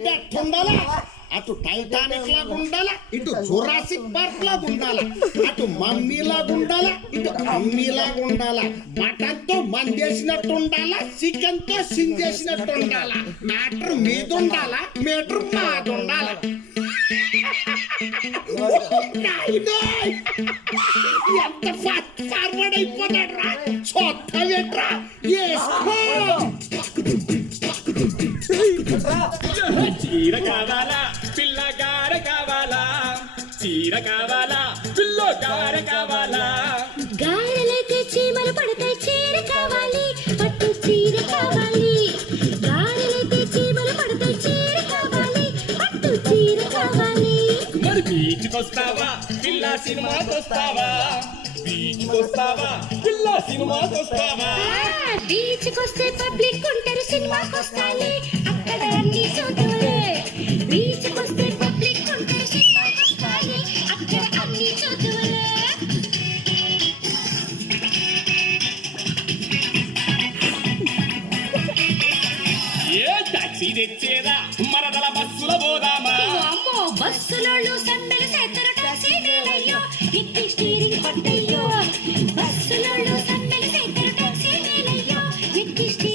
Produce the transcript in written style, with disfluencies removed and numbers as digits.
ఉండాలా, అటు టైటానిక్ లాగా ఉండాలా, ఇటు జురాసిక్ పార్క్ లాగా ఉండాలా, అటు మమ్మీ లాగా ఉండాలా, ఇటు అమ్మీ లాగా ఉండాలా, మటన్ తో మందేసినట్టు ఉండాలా, చికెన్ తో సిందేసినట్టు ఉండాలా, మ్యాటర్ మీద ఉండాలా, మీటర్ మాది ఉండాలా. ఎంత ఫాస్ట్ ఫార్వర్డ్ అయిపోతాడు రా, చూస్తావేట్రా చీర కావాలా పిల్లగాడ కావాలా, చీర కావాలా పిల్లగాడ కావాలా, గారెలైతే చీమలు పడతాయి చీర కావాలి, పట్టు చీర కావాలి. గారెలైతే చీమలు పడతాయి చీర కావాలి, పట్టు చీర కావాలి. మరి బీచ్కొస్తావా పిల్ల సినిమాకొస్తావా, బీచ్కొస్తావా పిల్ల సినిమాకొస్తావా. బీచ్కొస్తే పబ్లిక్ ఉంటారు, సినిమాకొస్తాలే అక్కడ అన్ని చోటులే. బీచ్కొస్తే పబ్లిక్ ఉంటారు, సినిమాకొస్తాలే అక్కడ అన్ని చోటులే. ఏ టాక్సీ తెచ్చేదా మరదల బస్సుల పోదామా. అమ్మో బస్సులోళ్ళు సందలు చేస్తారు టాక్సీ